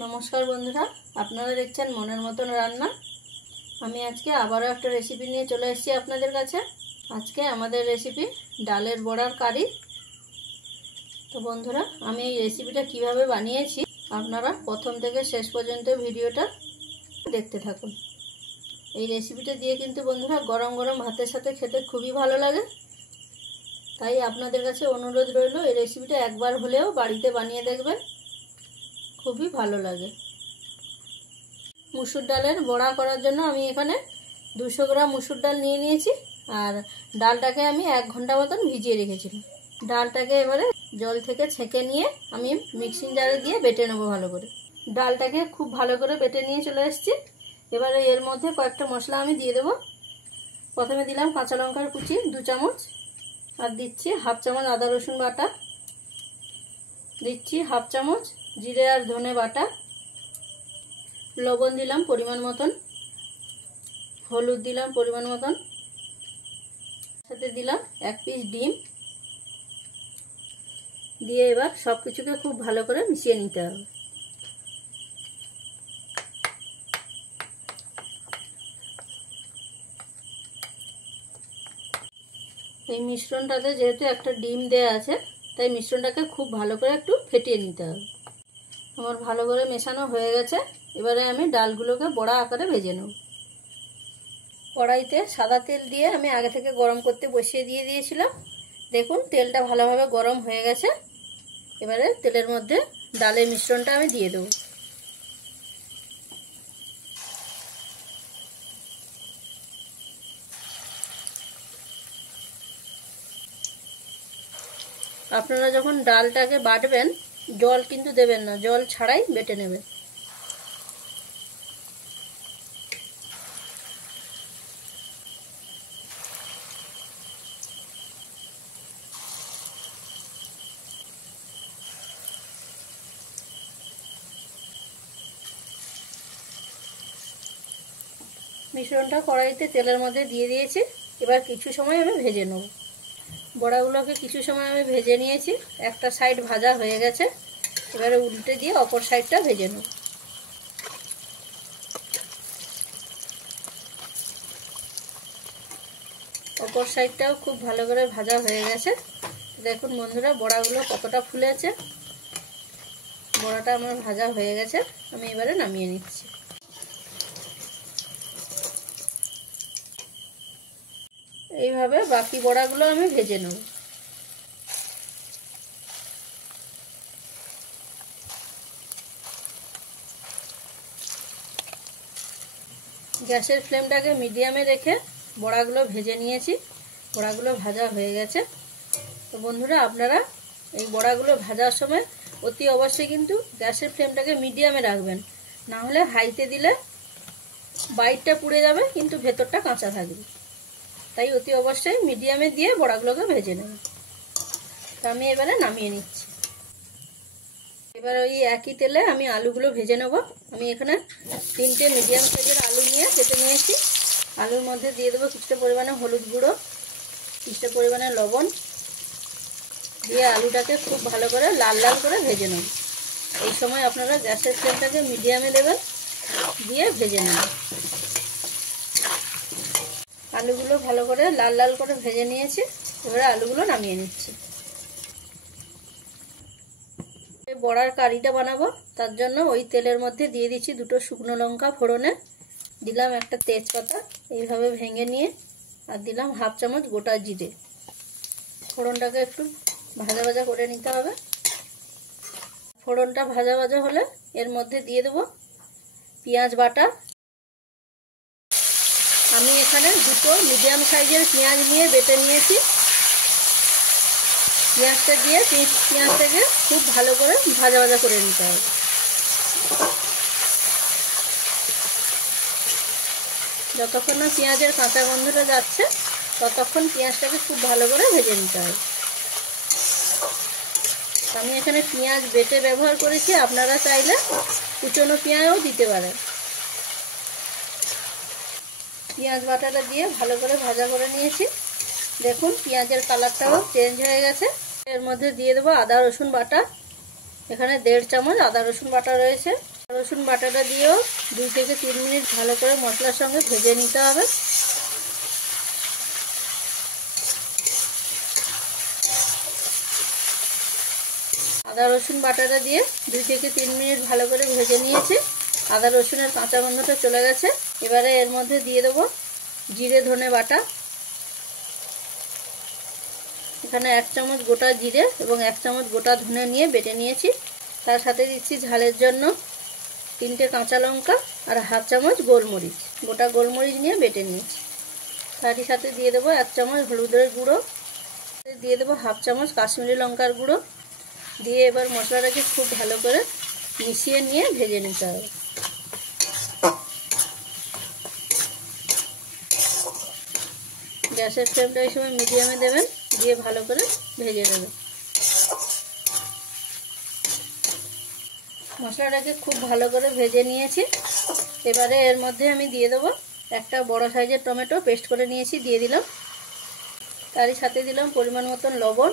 नमस्कार बंधुरा आपनारा देखছেন মনের মতন রান্না। আমি আজকে আবারও একটা রেসিপি নিয়ে চলে এসেছি আপনাদের কাছে। আজকে আমাদের রেসিপি ডালের বড়ার কারি। তো বন্ধুরা আমি এই রেসিপিটা কিভাবে বানিয়েছি আপনারা প্রথম থেকে শেষ পর্যন্ত ভিডিওটা দেখতে থাকুন। এই রেসিপিটা দিয়ে কিন্তু বন্ধুরা গরম গরম ভাতের সাথে খেতে খুবই ভালো লাগে। তাই আপনাদের কাছে অনুরোধ রইল এই রেসিপিটা একবার হলেও বাড়িতে বানিয়ে দেখবেন, খুবই ভালো লাগে। মুসুর ডালের বড়া করার জন্য আমি এখানে 200 গ্রাম মুসুর ডাল নিয়ে নিয়েছি আর ডালটাকে আমি 1 ঘন্টা মতন ভিজিয়ে রেখেছিলাম। ডালটাকে এবারে জল থেকে ছেঁকে নিয়ে আমি মিক্সিং জারে দিয়ে বেটে নেবো ভালো করে। ডালটাকে খুব ভালো করে বেটে নিয়ে চলে এসেছি। এবারে এর মধ্যে কয়েকটা মশলা আমি দিয়ে দেবো। প্রথমে দিলাম কাঁচা লঙ্কার কুচি 2 চামচ, আর দিচ্ছি হাফ চামচ আদা রসুন বাটা, দিচ্ছি হাফ চামচ জিরে আর ধনে বাটা, লবণ দিলাম পরিমাণ মতন, হলুদ দিলাম পরিমাণ মতন, সাথে দিলাম 1 পিস ডিম দিয়ে এবার সবকিছুকে খুব ভালো করে মিশিয়ে নিতে হবে। এই মিশ্রণটাতে যেহেতু একটা ডিম দেয়া আছে তাই মিশ্রণটাকে খুব ভালো করে একটু ফেটিয়ে নিতে হবে। আমার ভালো করে মেশানো হয়ে গেছে। এবারে আমি ডালগুলোকে বড়া আকারে ভেজে নেব। কড়াইতে সাদা তেল দিয়ে আমি আগে থেকে গরম করতে বসিয়ে দিয়েছিলাম। দেখুন তেলটা ভালোভাবে গরম হয়ে গেছে। এবারে তেলের মধ্যে ডালের মিশ্রণটা আমি দিয়ে দেব। আপনারা যখন ডালটাকে বাটবেন জল কিন্তু দেবেন না, জল ছাড়াই বেটে নেবেন। মিশ্রণটা কড়াইতে তেলের মধ্যে দিয়ে দিয়েছি। এবার কিছু সময় আমি ভেজে নেব। বড়াগুলোকে কিছু সময় আমি ভেজে নিয়েছি। একটা সাইড ভাজা হয়ে গেছে। এবারে উল্টে দিয়ে অপর সাইডটা ভেজে নেব। অপর সাইডটাও খুব ভালো করে ভাজা হয়ে গেছে। দেখুন বন্ধুরা বড়াগুলো কতটা ফুলেছে। বড়াটা আমার ভাজা হয়ে গেছে। আমি এবারে নামিয়ে নিচ্ছি। এইভাবে বাকি বড়াগুলো আমি ভেজে নেব। গ্যাসের ফ্লেমটাকে মিডিয়ামে রেখে বড়াগুলো ভেজে নিয়েছি। বড়াগুলো ভাজা হয়ে গেছে। তো বন্ধুরা আপনারা এই বড়াগুলো ভাজার সময় অতি অবশ্যই কিন্তু গ্যাসের ফ্লেমটাকে মিডিয়ামে রাখবেন, না হলে হাইতে দিলে বাইরটা পুড়ে যাবে কিন্তু ভেতরটা কাঁচা থাকবে। তাই অতি অবশ্যই মিডিয়ামে দিয়ে বড়াগুলোকে ভেজে নেবেন। তো আমি এবারে নামিয়ে নিচ্ছি। এবার ওই একই তেলে আমি আলুগুলো ভেজে নেব। আমি এখানে 3টে মিডিয়াম সাইজের আলু নিয়ে কেটে নিয়েছি। আলুর মধ্যে দিয়ে দেবো কিছুটা পরিমাণে হলুদ গুঁড়ো, কিছুটা পরিমাণে লবণ দিয়ে আলুটাকে খুব ভালো করে লাল লাল করে ভেজে নেব। এই সময় আপনারা গ্যাসের ফ্লেমটাকে মিডিয়ামে দেবেন, দিয়ে ভেজে নেবেন। আলুগুলো ভালো করে লাল লাল করে ভেজে নিয়েছি। এবারে আলুগুলো নামিয়ে নিচ্ছি। বড়ার কারিটা বানাবো তার জন্য ওই তেলের মধ্যে দিয়ে দিচ্ছি 2টো শুকনো লঙ্কা ফোড়নে, দিলাম একটা তেজপাতা এইভাবে ভেঙে নিয়ে, আর দিলাম হাফ চামচ গোটা জিরে। ফোড়নটাকে একটু ভাজা ভাজা করে নিতে হবে। ফোড়নটা ভাজা ভাজা হলে এর মধ্যে দিয়ে দেবো পেঁয়াজ বাটা। আমি এখানে 2টো মিডিয়াম সাইজের পেঁয়াজ নিয়ে বেটে নিয়েছি। পেঁয়াজটা দিয়ে পেঁয়াজটাকে খুব ভালো করে ভাজা ভাজা করে নিতে হবে। যতক্ষণ না পেঁয়াজের কাঁচা গন্ধটা যাচ্ছে ততক্ষণ পেঁয়াজটাকে খুব ভালো করে ভেজে নিতে হবে। আমি এখানে পেঁয়াজ বেটে ব্যবহার করেছি, আপনারা চাইলে কুচনো পেঁয়াজও দিতে পারেন। পেঁয়াজ বাটাটা দিয়ে ভালো করে ভাজা করে নিয়েছি। দেখুন পেঁয়াজের কালারটাও চেঞ্জ হয়ে গেছে। এর মধ্যে দিয়ে দেবো আদা রসুন বাটা। এখানে 1.5 চামচ আদা রসুন বাটা রয়েছে। রসুন বাটাটা দিয়েও 2 থেকে 3 মিনিট ভালো করে মশলার সঙ্গে ভেজে নিতে হবে। আদা রসুন বাটাটা দিয়ে 2 থেকে 3 মিনিট ভালো করে ভেজে নিয়েছি। আদা রসুনের কাঁচা গন্ধটা চলে গেছে। এবারে এর মধ্যে দিয়ে দেবো জিরে ধনে বাটা। এখানে 1 চামচ গোটা জিরে এবং 1 চামচ গোটা ধনে নিয়ে বেটে নিয়েছি। তার সাথে দিচ্ছি ঝালের জন্য 3টে কাঁচা লঙ্কা আর 1/2 চামচ গোলমরিচ, গোটা গোলমরিচ নিয়ে বেটে নিয়েছি। তারই সাথে দিয়ে দেবো 1 চামচ হলুদের গুঁড়ো, দিয়ে দেবো 1/2 চামচ কাশ্মীরি লঙ্কার গুঁড়ো দিয়ে এবার মশলাটাকে খুব ভালো করে মিশিয়ে নিয়ে ভেজে নিতে হবে। গ্যাসের ফ্লেমটা এই সময় মিডিয়ামে দেবেন, দিয়ে ভালো করে ভেজে নেবেন। মশলাটাকে খুব ভালো করে ভেজে নিয়েছি। এবারে এর মধ্যে আমি দিয়ে দেবো একটা বড় সাইজের টমেটো পেস্ট করে নিয়েছি, দিয়ে দিলাম। তারই সাথে দিলাম পরিমাণ মতন লবণ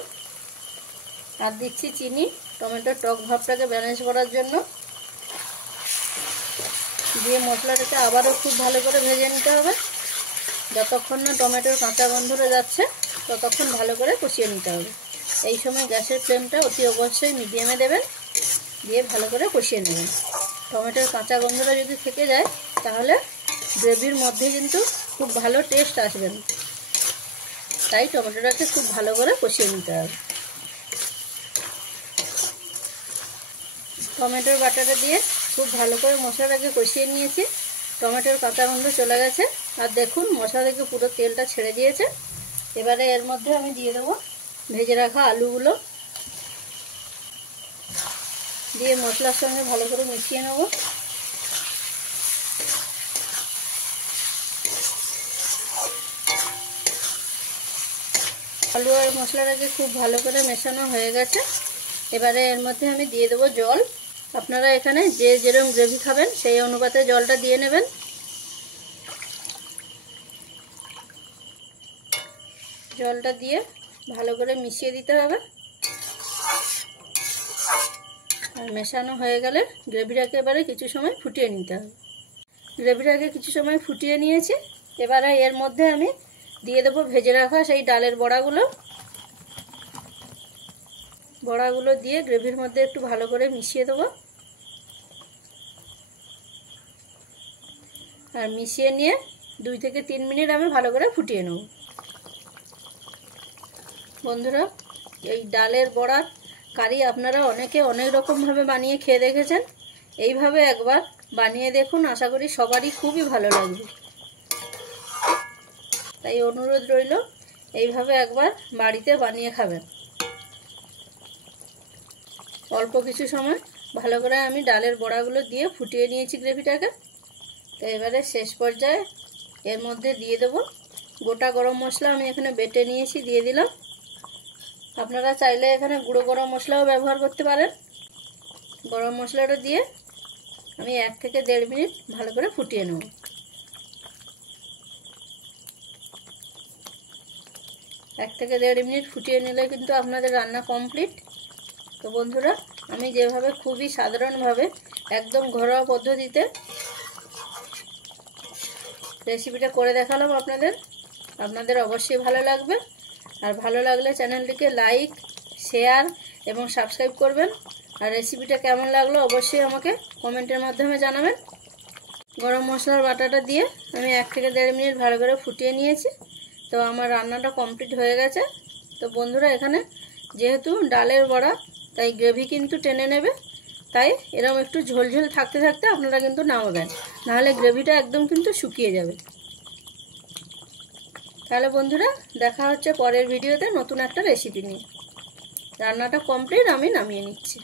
আর দিচ্ছি চিনি, টমেটোর টক ভাবটাকে ব্যালেন্স করার জন্য। দিয়ে মশলাটাকে আবারও খুব ভালো করে ভেজে নিতে হবে। যতক্ষণ না টমেটোর কাঁচা গন্ধটা যাচ্ছে ততক্ষণ ভালো করে কষিয়ে নিতে হবে। এই সময় গ্যাসের ফ্লেমটা অতি অবশ্যই মিডিয়ামে দেবেন, দিয়ে ভালো করে কষিয়ে নেবেন। টমেটোর কাঁচা গন্ধটা যদি থেকে যায় তাহলে গ্রেভির মধ্যে কিন্তু খুব ভালো টেস্ট আসবে না, তাই টমেটোটাকে খুব ভালো করে কষিয়ে নিতে হবে। টমেটোর বাটাটা দিয়ে খুব ভালো করে মশলাটাকে কষিয়ে নিয়েছি। টমেটোর কাঁচা গন্ধ চলে গেছে আর দেখুন মশলা থেকে পুরো তেলটা ছেড়ে দিয়েছে। এবারে এর মধ্যে আমি দিয়ে দেবো ভেজে রাখা আলুগুলো, দিয়ে মশলার সঙ্গে ভালো করে মিশিয়ে নেব। আলু আর মশলাটাকে খুব ভালো করে মেশানো হয়ে গেছে। এবারে এর মধ্যে আমি দিয়ে দেবো জল। আপনারা এখানে যে যেরকম গ্রেভি খাবেন সেই অনুপাতে জলটা দিয়ে নেবেন। জলটা দিয়ে ভালো করে মিশিয়ে দিতে হবে। আর মেশানো হয়ে গেলে গ্রেভিটাকে এবারে কিছু সময় ফুটিয়ে নিতে হবে। গ্রেভিটাকে কিছু সময় ফুটিয়ে নিয়েছি। এবারে এর মধ্যে আমি দিয়ে দেবো ভেজে রাখা সেই ডালের বড়াগুলো দিয়ে গ্রেভির মধ্যে একটু ভালো করে মিশিয়ে দেবো। আর মিশিয়ে নিয়ে 2 থেকে 3 মিনিট আমি ভালো করে ফুটিয়ে নেব। বন্ধুরা, এই ডালের বড়ার কারি আপনারা অনেকে অনেক রকমভাবে বানিয়ে খেয়ে দেখেছেন। এইভাবে একবার বানিয়ে দেখুন, আশা করি সবারই খুবই ভালো লাগবে। তাই অনুরোধ রইল এইভাবে একবার বাড়িতে বানিয়ে খাবেন। অল্প কিছু সময় ভালো করে আমি ডালের বড়াগুলো দিয়ে ফুটিয়ে নিয়েছি গ্রেভিটাকে। তো এবারে শেষ পর্যায়ে এর মধ্যে দিয়ে দেবো গোটা গরম মশলা। আমি এখানে বেটে নিয়েছি, দিয়ে দিলাম। আপনারা চাইলে এখানে গুঁড়ো গরম মশলাও ব্যবহার করতে পারেন। গরম মশলাটা দিয়ে আমি 1 থেকে 1.5 মিনিট ভালো করে ফুটিয়ে নেব। 1 থেকে 1.5 মিনিট ফুটিয়ে নিলে কিন্তু আপনাদের রান্না কমপ্লিট। তো বন্ধুরা, আমি যেভাবে খুবই সাধারণভাবে একদম ঘরোয়া পদ্ধতিতে রেসিপিটা করে দেখালাম আপনাদের অবশ্যই ভালো লাগবে। আর ভালো লাগলে চ্যানেলটিকে লাইক, শেয়ার এবং সাবস্ক্রাইব করবেন। আর রেসিপিটা কেমন লাগলো অবশ্যই আমাকে কমেন্টের মাধ্যমে জানাবেন। গরম মশলার বাটাটা দিয়ে আমি 1 থেকে 1.5 মিনিট ভালো করে ফুটিয়ে নিয়েছি। তো আমার রান্নাটা কমপ্লিট হয়ে গেছে। তো বন্ধুরা, এখানে যেহেতু ডালের বড়া তাই গ্রেভি কিন্তু টেনে নেবে, তাই এরকম একটু ঝোলঝোল থাকতে থাকতে আপনারা কিন্তু নামাবেন, নাহলে গ্রেভিটা একদম কিন্তু শুকিয়ে যাবে। তাহলে বন্ধুরা, দেখা হচ্ছে পরের ভিডিওতে নতুন একটা রেসিপি নিয়ে। রান্নাটা কমপ্লিট, আমি নামিয়ে নিচ্ছি।